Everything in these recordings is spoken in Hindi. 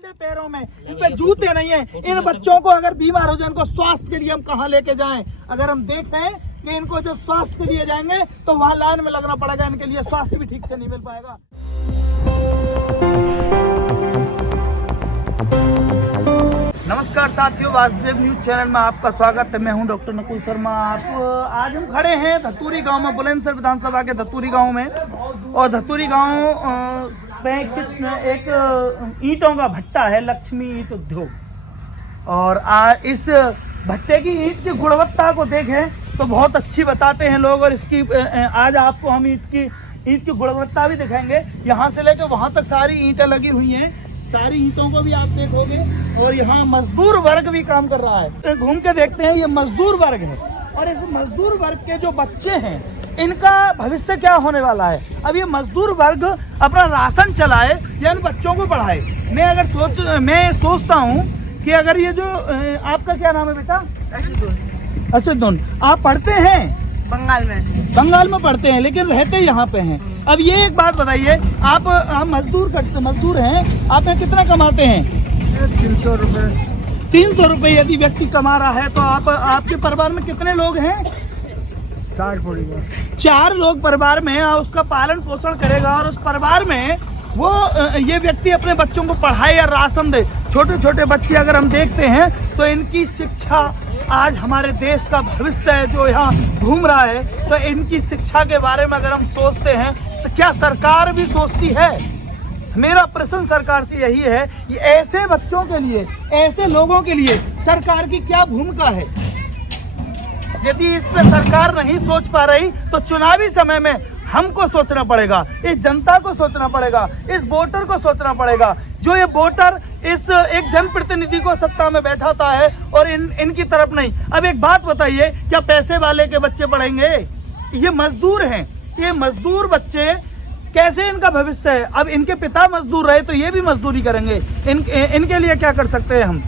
ठंडे पैरों में, इन पे जूते नहीं है। इन बच्चों को अगर बीमार हो जाए, इनको स्वास्थ्य के लिए हम कहाँ लेके जाएं? अगर हम देखें कि इनको जो स्वास्थ्य के लिए जाएंगे तो वहाँ लाइन में लगना पड़ेगा, इनके लिए स्वास्थ्य भी ठीक से नहीं मिल पाएगा। नमस्कार साथियों, वासुदेव न्यूज चैनल में आपका स्वागत है। मैं हूं डॉक्टर नकुल शर्मा। आज हम खड़े हैं धतूरी गांव में, बुलंदशहर विधानसभा के धतूरी गांव में। और धतूरी गांव में एक ईंटों का भट्टा है, लक्ष्मी ईंट उद्योग। और इस भट्टे की ईंट की गुणवत्ता को देखें तो बहुत अच्छी बताते हैं लोग। और इसकी आज आपको हम ईंट की गुणवत्ता भी दिखाएंगे। यहाँ से लेकर वहाँ तक सारी ईंटें लगी हुई हैं, सारी ईंटों को भी आप देखोगे। और यहाँ मजदूर वर्ग भी काम कर रहा है। घूम के देखते हैं, ये मजदूर वर्ग है। और इस मजदूर वर्ग के जो बच्चे हैं, इनका भविष्य क्या होने वाला है? अब ये मजदूर वर्ग अपना राशन चलाए या इन बच्चों को पढ़ाए? मैं सोचता हूँ कि अगर ये जो आपका क्या नाम है बेटा? अर्शदुन। आप पढ़ते हैं बंगाल में पढ़ते हैं, लेकिन रहते यहाँ पे हैं। अब ये एक बात बताइए, आप मजदूर हैं, आप यहाँ कितना कमाते हैं? 300 रुपये। 300 रुपये यदि व्यक्ति कमा रहा है तो आपके परिवार में कितने लोग हैं? 4 परिवार। 4 लोग परिवार में उसका पालन पोषण करेगा। और उस परिवार में वो ये व्यक्ति अपने बच्चों को पढ़ाए या राशन दे। छोटे छोटे बच्चे अगर हम देखते हैं तो इनकी शिक्षा आज हमारे देश का भविष्य है जो यहाँ घूम रहा है। तो इनकी शिक्षा के बारे में अगर हम सोचते हैं तो क्या सरकार भी सोचती है? मेरा प्रश्न सरकार से यही है कि ऐसे बच्चों के लिए, ऐसे लोगों के लिए सरकार की क्या भूमिका है? यदि इस पर सरकार नहीं सोच पा रही तो चुनावी समय में हमको सोचना पड़ेगा, इस जनता को सोचना पड़ेगा, इस वोटर को सोचना पड़ेगा। जो ये वोटर इस एक जनप्रतिनिधि को सत्ता में बैठाता है और इनकी तरफ नहीं। अब एक बात बताइए, क्या पैसे वाले के बच्चे पढ़ेंगे? ये मजदूर हैं, ये मजदूर बच्चे कैसे इनका भविष्य है? अब इनके पिता मजदूर रहे तो ये भी मजदूरी करेंगे। इनके लिए क्या कर सकते हैं हम?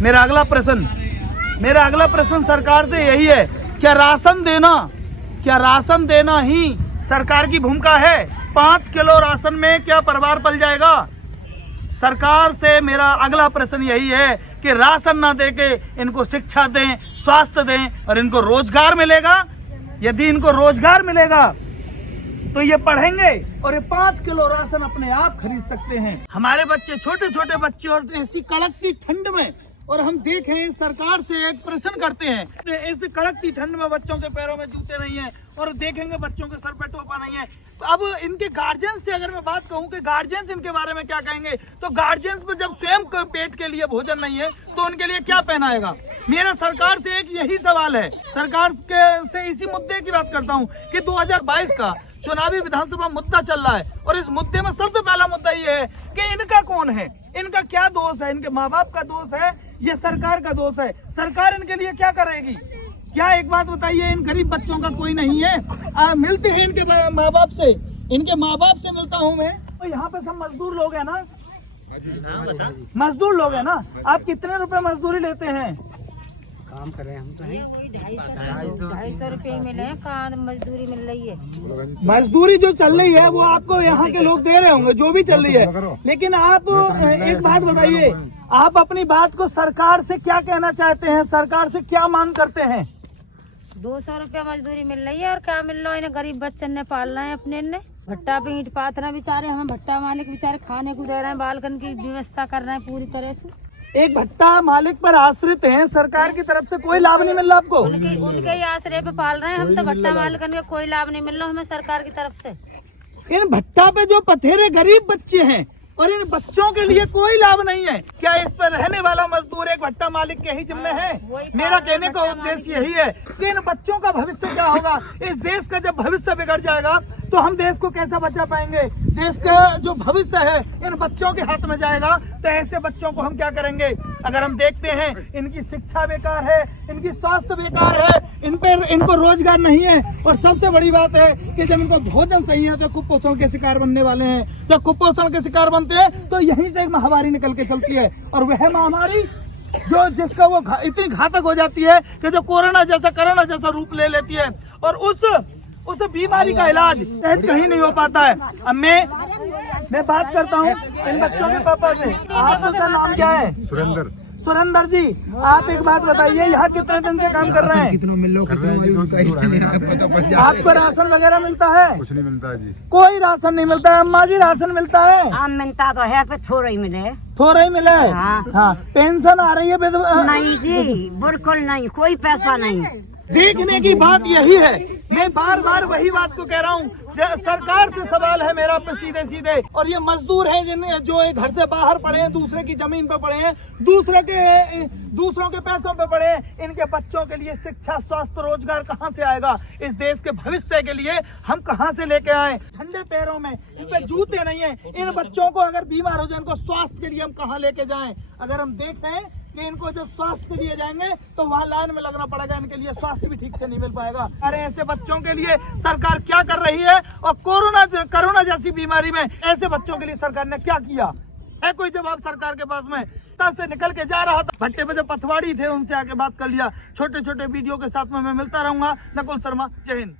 मेरा अगला प्रश्न सरकार से यही है, क्या राशन देना ही सरकार की भूमिका है? 5 किलो राशन में क्या परिवार पल जाएगा? सरकार से मेरा अगला प्रश्न यही है कि राशन ना देके इनको शिक्षा दें, स्वास्थ्य दें और इनको रोजगार मिलेगा। यदि इनको रोजगार मिलेगा तो ये पढ़ेंगे और ये 5 किलो राशन अपने आप खरीद सकते हैं। हमारे बच्चे, छोटे छोटे बच्चे, और ऐसी कड़कती ठंड में, और हम देखें सरकार से एक प्रश्न करते हैं, इस कड़कती ठंड में बच्चों के पैरों में जूते नहीं है और देखेंगे बच्चों के सर पे टोपा नहीं है। अब इनके गार्जियन से अगर मैं बात कहूं कि गार्जियन इनके बारे में क्या कहेंगे, तो गार्जियन पे जब स्वयं पेट के लिए भोजन नहीं है तो उनके लिए क्या पहनाएगा? मेरा सरकार से एक यही सवाल है। सरकार से इसी मुद्दे की बात करता हूँ कि 2022 का चुनावी विधानसभा मुद्दा चल रहा है और इस मुद्दे में सबसे पहला मुद्दा ये है कि इनका कौन है, इनका क्या दोष है? इनके माँ बाप का दोष है, ये सरकार का दोष है? सरकार इनके लिए क्या करेगी? क्या एक बात बताइए, इन गरीब बच्चों का कोई नहीं है? मिलते हैं इनके माँ बाप से, इनके माँ बाप से मिलता हूँ मैं। तो यहाँ पे सब मजदूर लोग हैं ना? मजदूर लोग हैं ना? आप कितने रुपए मजदूरी लेते हैं? काम करें हम तो हैं। 250 रुपये मिले हैं, कहाँ मजदूरी मिल रही है? मजदूरी जो चल रही है वो आपको यहाँ के लोग दे रहे होंगे, जो भी चल रही है। लेकिन आप एक बात बताइए, आप अपनी बात को सरकार से क्या कहना चाहते हैं? सरकार से क्या मांग करते हैं? 200 रुपया मजदूरी मिल रही है और क्या मिल रहा है? इन्हें गरीब बच्चन ने पालना है अपने ने। भट्टा पे ईंट पाथना बेचारे, हमें भट्टा मालिक बेचारे खाने को दे रहे हैं, बालकन की व्यवस्था कर रहे हैं पूरी तरह से। एक भट्टा मालिक पर आश्रित हैं, सरकार की तरफ से कोई लाभ नहीं मिल रहा आपको? उनके ही आश्रय पे पाल रहे हैं हम तो। भट्टा मालिकन का कोई लाभ नहीं मिल रहा हमें सरकार की तरफ से। इन भट्टा पे जो पथेरे गरीब बच्चे हैं और इन बच्चों के लिए कोई लाभ नहीं है। क्या इस पर रहने वाला मजदूर एक भट्टा मालिक के ही जिम्मे है? मेरा कहने का उद्देश्य यही है कि इन बच्चों का भविष्य क्या होगा? इस देश का जब भविष्य बिगड़ जाएगा तो हम देश को कैसे बचा पाएंगे? देश का जो भविष्य है इन बच्चों के हाथ में जाएगा तो ऐसे बच्चों को हम क्या करेंगे? अगर हम देखते हैं इनकी शिक्षा बेकार है, इनकी स्वास्थ्य बेकार है, इनको रोजगार नहीं है, और सबसे बड़ी बात है कि जब इनको भोजन सही है तो कुपोषण के शिकार बनने वाले हैं। जब कुपोषण के शिकार बनते हैं तो यहीं से एक महामारी निकल के चलती है, और वह महामारी जिसका वो इतनी घातक हो जाती है कि जो कोरोना जैसा रूप ले लेती है, और उस बीमारी का इलाज सहज कहीं नहीं हो पाता है। अब मैं बात करता हूँ इन बच्चों के पापा से। आपका नाम क्या है? सुरेंद्र। सुरेंद्र जी, आप एक बात बताइए, यहाँ कितने दिन से काम कर रहे हैं? आपको राशन वगैरह मिलता है? कुछ नहीं मिलता है जी। कोई राशन नहीं मिलता है। अम्मा जी, राशन मिलता है? हाँ मिलता तो है, पर थोड़ा ही मिले। थोड़ा ही मिला है। हाँ। पेंशन आ रही है? नहीं जी, बिल्कुल नहीं, कोई पैसा नहीं। देखने की बात यही है, मैं बार बार वही बात को कह रहा हूँ, सरकार से सवाल है मेरा सीधे सीधे। और ये मजदूर हैं जिन जो घर से बाहर पड़े हैं, दूसरे की जमीन पे पड़े हैं, दूसरों के पैसों पे पड़े हैं, इनके बच्चों के लिए शिक्षा, स्वास्थ्य, रोजगार कहाँ से आएगा? इस देश के भविष्य के लिए हम कहाँ से लेके आए? ठंडे पैरों में, इन पे जूते नहीं है। इन बच्चों को अगर बीमार हो जाए, इनको स्वास्थ्य के लिए हम कहाँ लेके जाएं? अगर हम देखें कि इनको जो स्वास्थ्य दिए जाएंगे तो वहाँ लाइन में लगना पड़ेगा, इनके लिए स्वास्थ्य भी ठीक से नहीं मिल पाएगा। अरे ऐसे बच्चों के लिए सरकार क्या कर रही है? और कोरोना जैसी बीमारी में ऐसे बच्चों के लिए सरकार ने क्या किया है? कोई जवाब सरकार के पास में? तब से निकल के जा रहा था, भट्टे पे जो पथवाड़ी थे उनसे आके बात कर लिया। छोटे छोटे वीडियो के साथ में मैं मिलता रहूंगा। नकुल शर्मा, जय हिंद।